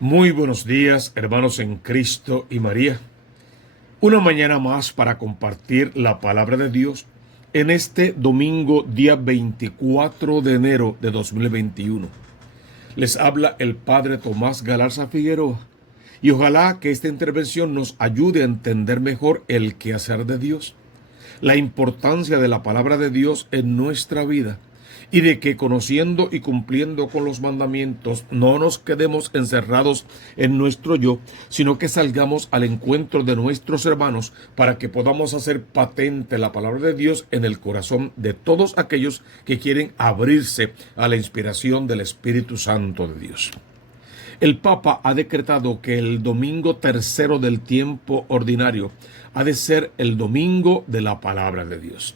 Muy buenos días, hermanos en Cristo y María. Una mañana más para compartir la palabra de Dios en este domingo, día 24 de enero de 2021. Les habla el Padre Tomás Galarza Figueroa y ojalá que esta intervención nos ayude a entender mejor el quehacer de Dios, la importancia de la palabra de Dios en nuestra vida y de que conociendo y cumpliendo con los mandamientos no nos quedemos encerrados en nuestro yo, sino que salgamos al encuentro de nuestros hermanos para que podamos hacer patente la palabra de Dios en el corazón de todos aquellos que quieren abrirse a la inspiración del Espíritu Santo de Dios. El Papa ha decretado que el domingo tercero del tiempo ordinario ha de ser el domingo de la palabra de Dios.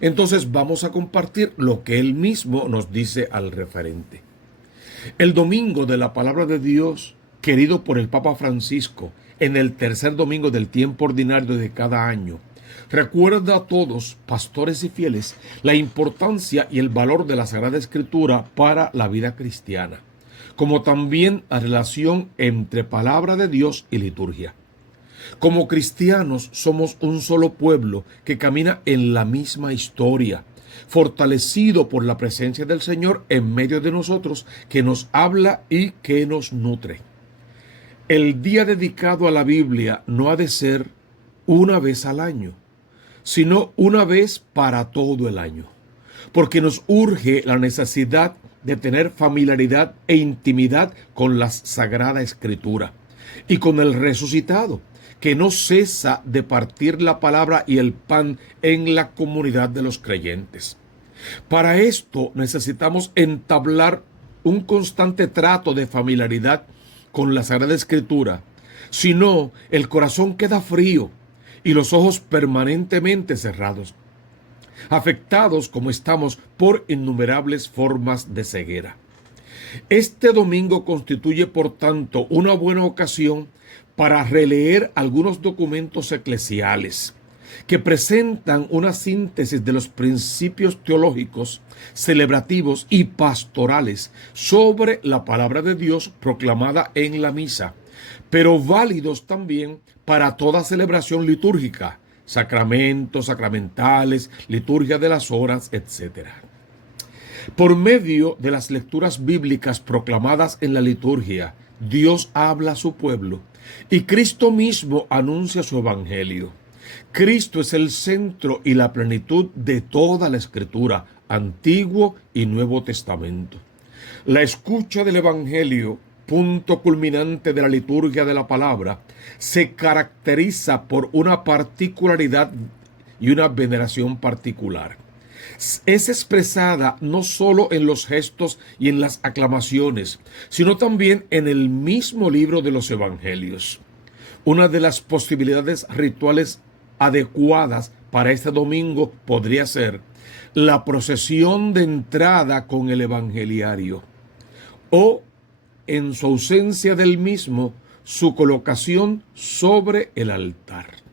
Entonces vamos a compartir lo que él mismo nos dice al referente. El domingo de la palabra de Dios, querido por el Papa Francisco, en el tercer domingo del tiempo ordinario de cada año, recuerda a todos, pastores y fieles, la importancia y el valor de la Sagrada Escritura para la vida cristiana, como también la relación entre palabra de Dios y liturgia. Como cristianos somos un solo pueblo que camina en la misma historia, fortalecido por la presencia del Señor en medio de nosotros, que nos habla y que nos nutre. El día dedicado a la Biblia no ha de ser una vez al año, sino una vez para todo el año, porque nos urge la necesidad de tener familiaridad e intimidad con la Sagrada Escritura y con el resucitado, que no cesa de partir la palabra y el pan en la comunidad de los creyentes. Para esto necesitamos entablar un constante trato de familiaridad con la Sagrada Escritura. Si no, el corazón queda frío y los ojos permanentemente cerrados, afectados como estamos por innumerables formas de ceguera. Este domingo constituye, por tanto, una buena ocasión para releer algunos documentos eclesiales que presentan una síntesis de los principios teológicos, celebrativos y pastorales sobre la palabra de Dios proclamada en la misa, pero válidos también para toda celebración litúrgica, sacramentos, sacramentales, liturgia de las horas, etc. Por medio de las lecturas bíblicas proclamadas en la liturgia, Dios habla a su pueblo y Cristo mismo anuncia su evangelio. Cristo es el centro y la plenitud de toda la Escritura, Antiguo y Nuevo Testamento. La escucha del evangelio, punto culminante de la liturgia de la palabra, se caracteriza por una particularidad y una veneración particular. Es expresada no solo en los gestos y en las aclamaciones, sino también en el mismo libro de los Evangelios. Una de las posibilidades rituales adecuadas para este domingo podría ser la procesión de entrada con el evangeliario, o, en su ausencia del mismo, su colocación sobre el altar.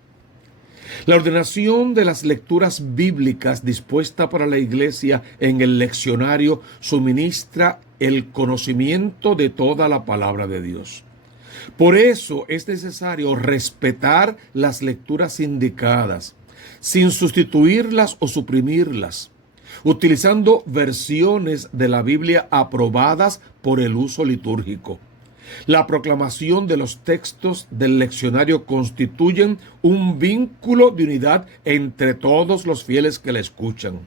La ordenación de las lecturas bíblicas dispuesta para la Iglesia en el leccionario suministra el conocimiento de toda la palabra de Dios. Por eso es necesario respetar las lecturas indicadas, sin sustituirlas o suprimirlas, utilizando versiones de la Biblia aprobadas por el uso litúrgico. La proclamación de los textos del leccionario constituyen un vínculo de unidad entre todos los fieles que la escuchan.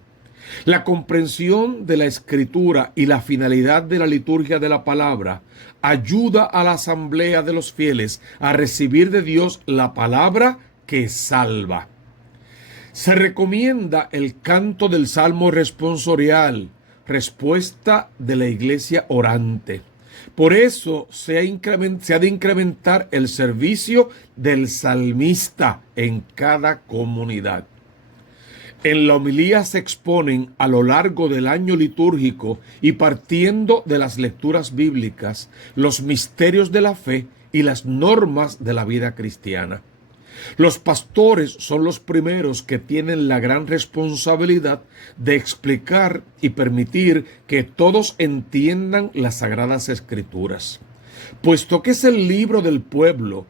La comprensión de la Escritura y la finalidad de la liturgia de la palabra ayuda a la asamblea de los fieles a recibir de Dios la palabra que salva. Se recomienda el canto del Salmo responsorial, respuesta de la Iglesia orante. Por eso se ha de incrementar el servicio del salmista en cada comunidad. En la homilía se exponen a lo largo del año litúrgico y partiendo de las lecturas bíblicas los misterios de la fe y las normas de la vida cristiana. Los pastores son los primeros que tienen la gran responsabilidad de explicar y permitir que todos entiendan las Sagradas Escrituras. Puesto que es el libro del pueblo,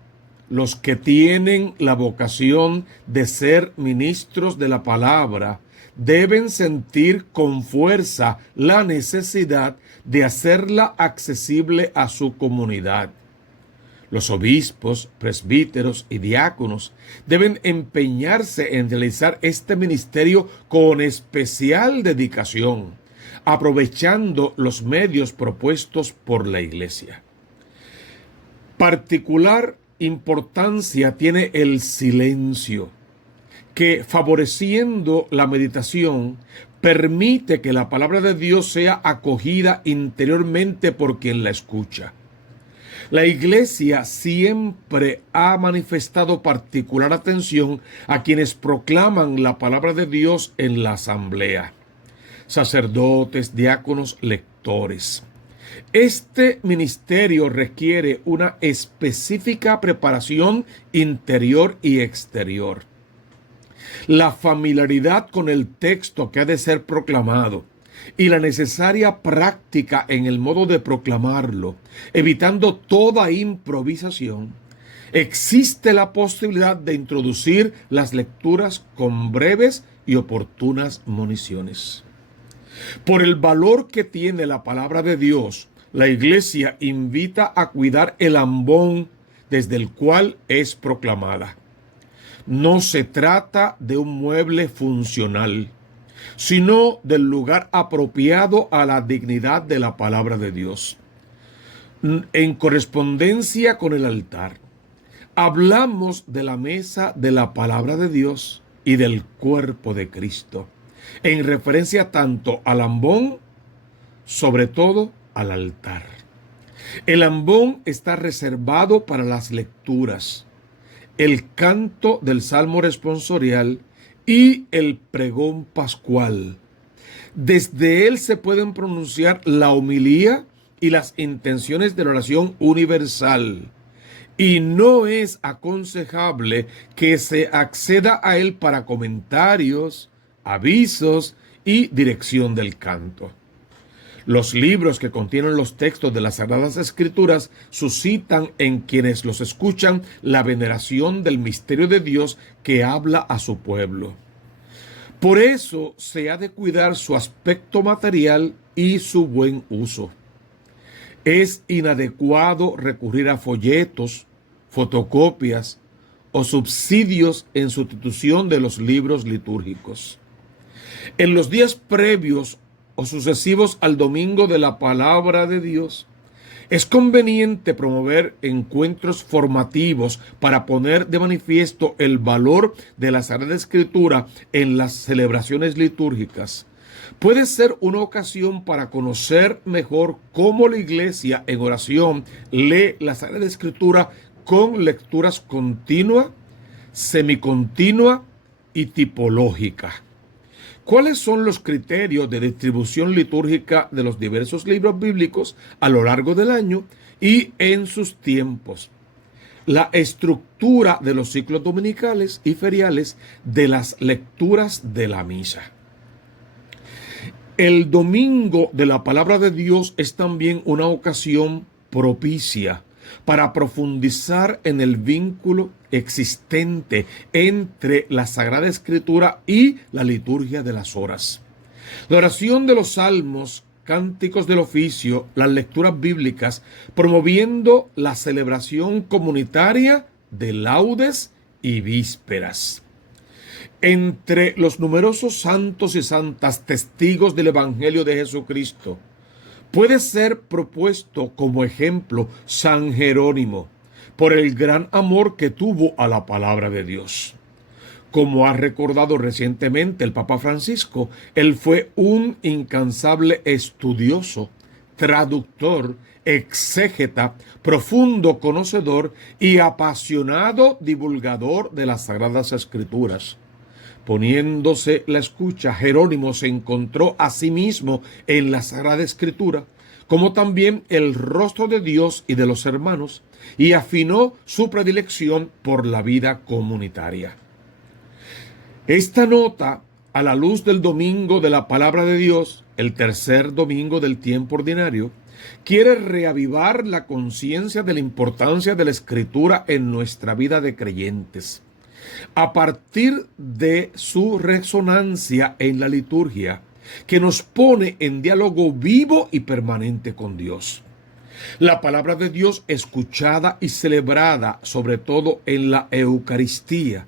los que tienen la vocación de ser ministros de la palabra deben sentir con fuerza la necesidad de hacerla accesible a su comunidad. Los obispos, presbíteros y diáconos deben empeñarse en realizar este ministerio con especial dedicación, aprovechando los medios propuestos por la Iglesia. Particular importancia tiene el silencio, que favoreciendo la meditación permite que la palabra de Dios sea acogida interiormente por quien la escucha. La Iglesia siempre ha manifestado particular atención a quienes proclaman la palabra de Dios en la asamblea: sacerdotes, diáconos, lectores. Este ministerio requiere una específica preparación interior y exterior. La familiaridad con el texto que ha de ser proclamado y la necesaria práctica en el modo de proclamarlo, evitando toda improvisación, existe la posibilidad de introducir las lecturas con breves y oportunas municiones. Por el valor que tiene la palabra de Dios, la Iglesia invita a cuidar el ambón desde el cual es proclamada. No se trata de un mueble funcional, sino del lugar apropiado a la dignidad de la palabra de Dios. En correspondencia con el altar, hablamos de la mesa de la palabra de Dios y del cuerpo de Cristo, en referencia tanto al ambón, sobre todo al altar. El ambón está reservado para las lecturas, el canto del salmo responsorial y el pregón pascual. Desde él se pueden pronunciar la homilía y las intenciones de la oración universal, y no es aconsejable que se acceda a él para comentarios, avisos y dirección del canto. Los libros que contienen los textos de las Sagradas Escrituras suscitan en quienes los escuchan la veneración del misterio de Dios que habla a su pueblo. Por eso se ha de cuidar su aspecto material y su buen uso. Es inadecuado recurrir a folletos, fotocopias o subsidios en sustitución de los libros litúrgicos. En los días previos o sucesivos al domingo de la palabra de Dios, es conveniente promover encuentros formativos para poner de manifiesto el valor de la Sagrada Escritura en las celebraciones litúrgicas. Puede ser una ocasión para conocer mejor cómo la Iglesia en oración lee la Sagrada Escritura con lecturas continua, semicontinua y tipológica. ¿Cuáles son los criterios de distribución litúrgica de los diversos libros bíblicos a lo largo del año y en sus tiempos? La estructura de los ciclos dominicales y feriales de las lecturas de la misa. El domingo de la palabra de Dios es también una ocasión propicia para profundizar en el vínculo existente entre la Sagrada Escritura y la liturgia de las horas. La oración de los salmos, cánticos del oficio, las lecturas bíblicas, promoviendo la celebración comunitaria de laudes y vísperas. Entre los numerosos santos y santas testigos del Evangelio de Jesucristo, puede ser propuesto como ejemplo San Jerónimo, por el gran amor que tuvo a la palabra de Dios. Como ha recordado recientemente el Papa Francisco, él fue un incansable estudioso, traductor, exégeta, profundo conocedor y apasionado divulgador de las Sagradas Escrituras. Poniéndose la escucha, Jerónimo se encontró a sí mismo en la Sagrada Escritura, como también el rostro de Dios y de los hermanos, y afinó su predilección por la vida comunitaria. Esta nota, a la luz del domingo de la palabra de Dios, el tercer domingo del tiempo ordinario, quiere reavivar la conciencia de la importancia de la Escritura en nuestra vida de creyentes. A partir de su resonancia en la liturgia, que nos pone en diálogo vivo y permanente con Dios. La palabra de Dios escuchada y celebrada, sobre todo en la Eucaristía,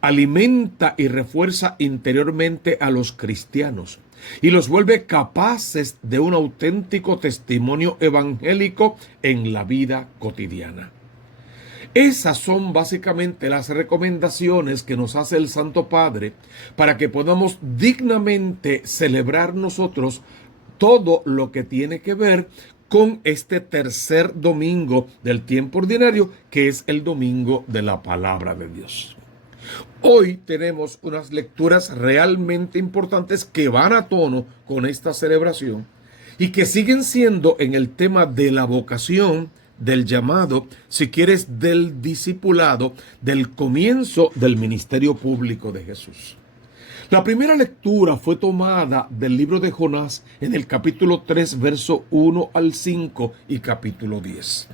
alimenta y refuerza interiormente a los cristianos y los vuelve capaces de un auténtico testimonio evangélico en la vida cotidiana. Esas son básicamente las recomendaciones que nos hace el Santo Padre para que podamos dignamente celebrar nosotros todo lo que tiene que ver con este tercer domingo del tiempo ordinario, que es el domingo de la palabra de Dios. Hoy tenemos unas lecturas realmente importantes que van a tono con esta celebración y que siguen siendo en el tema de la vocación, del llamado, si quieres, del discipulado, del comienzo del ministerio público de Jesús. La primera lectura fue tomada del libro de Jonás en el capítulo 3, verso 1 al 5 y capítulo 10.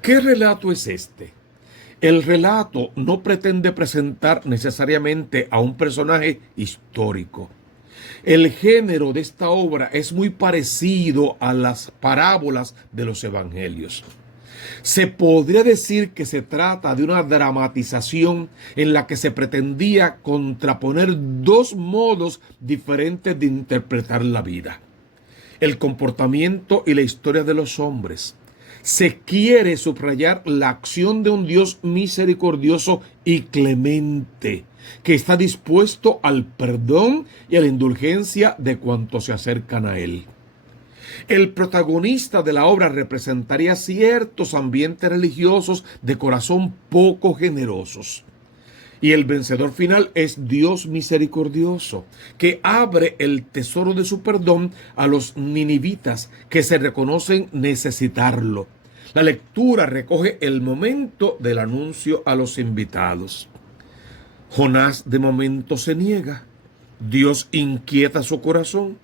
¿Qué relato es este? El relato no pretende presentar necesariamente a un personaje histórico. El género de esta obra es muy parecido a las parábolas de los evangelios. Se podría decir que se trata de una dramatización en la que se pretendía contraponer dos modos diferentes de interpretar la vida: el comportamiento y la historia de los hombres. Se quiere subrayar la acción de un Dios misericordioso y clemente, que está dispuesto al perdón y a la indulgencia de cuantos se acercan a él. El protagonista de la obra representaría ciertos ambientes religiosos de corazón poco generosos. Y el vencedor final es Dios misericordioso, que abre el tesoro de su perdón a los ninivitas que se reconocen necesitarlo. La lectura recoge el momento del anuncio a los invitados. Jonás de momento se niega. Dios inquieta su corazón,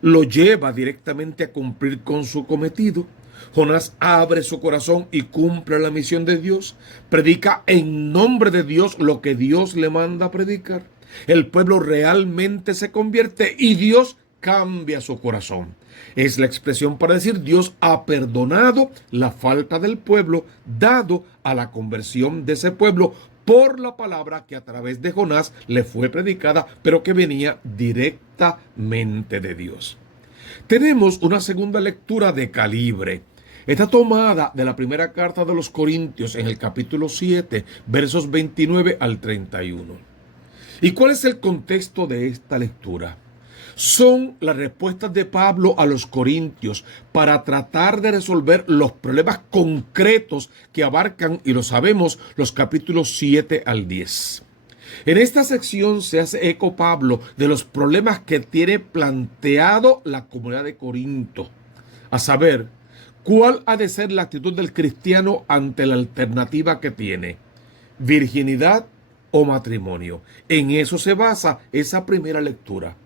lo lleva directamente a cumplir con su cometido. Jonás abre su corazón y cumple la misión de Dios. Predica en nombre de Dios lo que Dios le manda a predicar. El pueblo realmente se convierte y Dios cambia su corazón. Es la expresión para decir Dios ha perdonado la falta del pueblo, dado a la conversión de ese pueblo por la palabra que a través de Jonás le fue predicada, pero que venía directamente de Dios. Tenemos una segunda lectura de calibre. Está tomada de la primera carta de los Corintios en el capítulo 7, versos 29 al 31. ¿Y cuál es el contexto de esta lectura? Son las respuestas de Pablo a los corintios para tratar de resolver los problemas concretos que abarcan, y lo sabemos, los capítulos 7 al 10. En esta sección se hace eco Pablo de los problemas que tiene planteado la comunidad de Corinto, a saber, ¿cuál ha de ser la actitud del cristiano ante la alternativa que tiene? ¿Virginidad o matrimonio? En eso se basa esa primera lectura.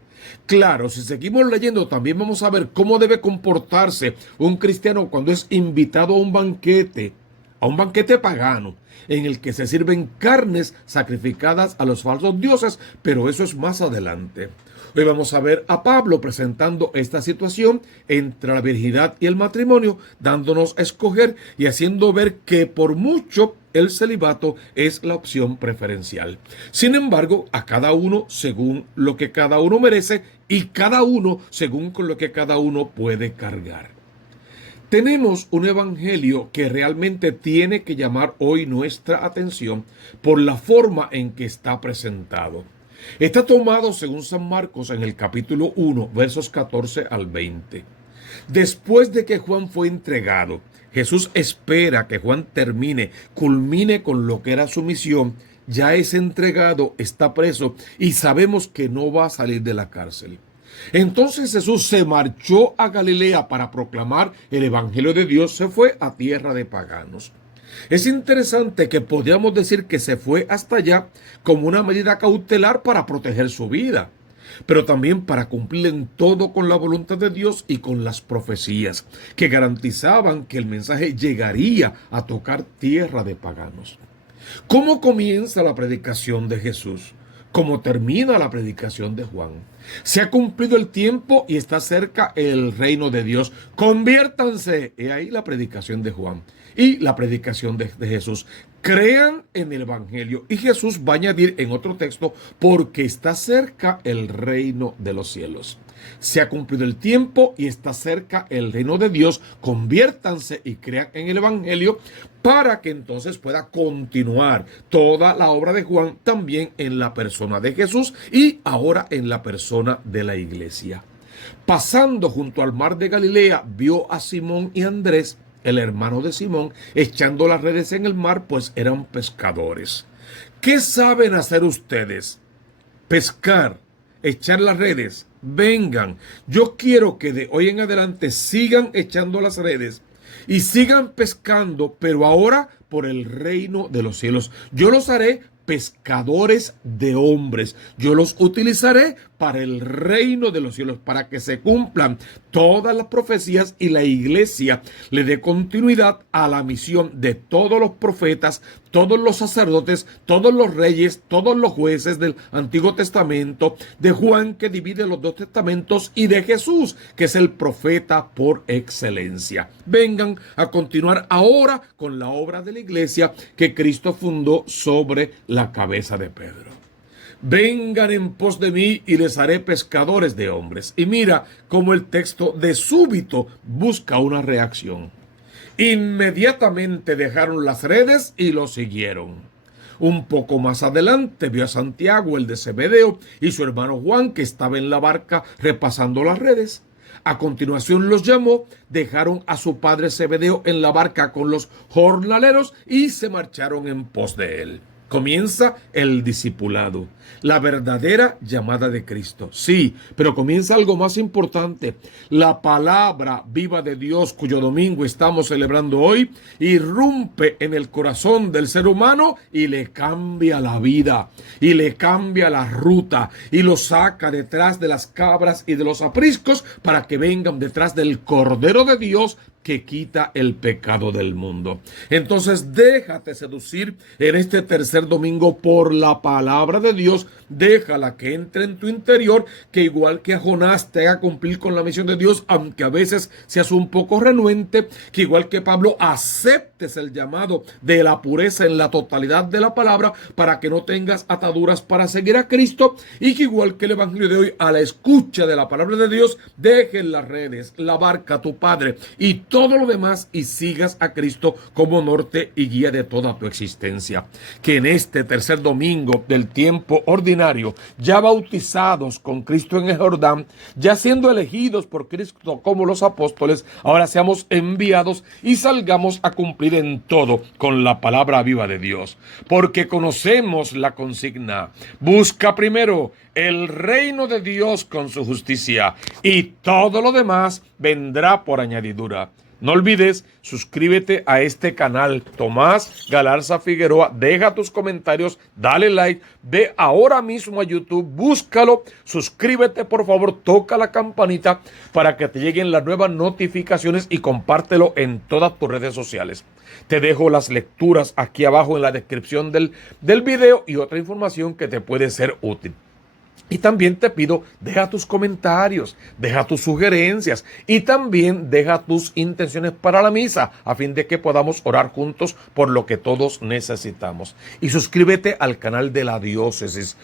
Claro, si seguimos leyendo, también vamos a ver cómo debe comportarse un cristiano cuando es invitado a un banquete pagano, en el que se sirven carnes sacrificadas a los falsos dioses, pero eso es más adelante. Hoy vamos a ver a Pablo presentando esta situación entre la virginidad y el matrimonio, dándonos a escoger y haciendo ver que por mucho el celibato es la opción preferencial. Sin embargo, a cada uno según lo que cada uno merece y cada uno según con lo que cada uno puede cargar. Tenemos un evangelio que realmente tiene que llamar hoy nuestra atención por la forma en que está presentado. Está tomado según San Marcos en el capítulo 1, versos 14 al 20. Después de que Juan fue entregado, Jesús espera que Juan culmine con lo que era su misión. Ya es entregado, está preso y sabemos que no va a salir de la cárcel. Entonces Jesús se marchó a Galilea para proclamar el evangelio de Dios, se fue a tierra de paganos. Es interesante que podríamos decir que se fue hasta allá como una medida cautelar para proteger su vida. pero también para cumplir en todo con la voluntad de Dios y con las profecías que garantizaban que el mensaje llegaría a tocar tierra de paganos. ¿Cómo comienza la predicación de Jesús? ¿Cómo termina la predicación de Juan? Se ha cumplido el tiempo y está cerca el reino de Dios. Conviértanse. He ahí la predicación de Juan y la predicación de Jesús. Crean en el Evangelio. Y Jesús va a añadir en otro texto, porque está cerca el reino de los cielos. Se ha cumplido el tiempo y está cerca el reino de Dios. Conviértanse y crean en el Evangelio para que entonces pueda continuar toda la obra de Juan también en la persona de Jesús y ahora en la persona de la iglesia. Pasando junto al mar de Galilea, vio a Simón y Andrés, el hermano de Simón, echando las redes en el mar, pues eran pescadores. ¿Qué saben hacer ustedes? Pescar, echar las redes. Vengan, yo quiero que de hoy en adelante sigan echando las redes y sigan pescando, pero ahora por el reino de los cielos. Yo los haré pescadores de hombres. Yo los utilizaré para el reino de los cielos, para que se cumplan todas las profecías y la iglesia le dé continuidad a la misión de todos los profetas, todos los sacerdotes, todos los reyes, todos los jueces del Antiguo Testamento, de Juan, que divide los dos testamentos, y de Jesús, que es el profeta por excelencia. Vengan a continuar ahora con la obra de la iglesia que Cristo fundó sobre la cabeza de Pedro. Vengan en pos de mí y les haré pescadores de hombres. Y mira cómo el texto de súbito busca una reacción. Inmediatamente dejaron las redes y lo siguieron. Un poco más adelante vio a Santiago, el de Zebedeo, y su hermano Juan, que estaba en la barca repasando las redes. A continuación los llamó, dejaron a su padre Zebedeo en la barca con los jornaleros y se marcharon en pos de él. Comienza el discipulado, la verdadera llamada de Cristo. Sí, pero comienza algo más importante. La palabra viva de Dios, cuyo domingo estamos celebrando hoy, irrumpe en el corazón del ser humano y le cambia la vida, y le cambia la ruta, y lo saca detrás de las cabras y de los apriscos para que vengan detrás del Cordero de Dios, que quita el pecado del mundo. Entonces déjate seducir en este tercer domingo por la palabra de Dios. Déjala que entre en tu interior, que igual que a Jonás te haga cumplir con la misión de Dios, aunque a veces seas un poco renuente, que igual que Pablo aceptes el llamado de la pureza en la totalidad de la palabra, para que no tengas ataduras para seguir a Cristo, y que igual que el evangelio de hoy, a la escucha de la palabra de Dios, dejes las redes, la barca, tu padre y todo lo demás y sigas a Cristo como norte y guía de toda tu existencia. Que en este tercer domingo del tiempo ordinario, ya bautizados con Cristo en el Jordán, ya siendo elegidos por Cristo como los apóstoles, ahora seamos enviados y salgamos a cumplir en todo con la palabra viva de Dios. Porque conocemos la consigna: busca primero el reino de Dios con su justicia, y todo lo demás vendrá por añadidura. No olvides, suscríbete a este canal, Tomás Galarza Figueroa, deja tus comentarios, dale like, ve ahora mismo a YouTube, búscalo, suscríbete por favor, toca la campanita para que te lleguen las nuevas notificaciones y compártelo en todas tus redes sociales. Te dejo las lecturas aquí abajo en la descripción del video y otra información que te puede ser útil. Y también te pido, deja tus comentarios, deja tus sugerencias y también deja tus intenciones para la misa, a fin de que podamos orar juntos por lo que todos necesitamos. Y suscríbete al canal de la Diócesis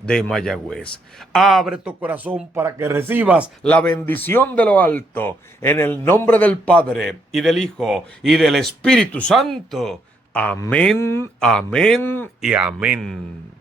de Mayagüez. Abre tu corazón para que recibas la bendición de lo alto, en el nombre del Padre, y del Hijo, y del Espíritu Santo. Amén, amén y amén.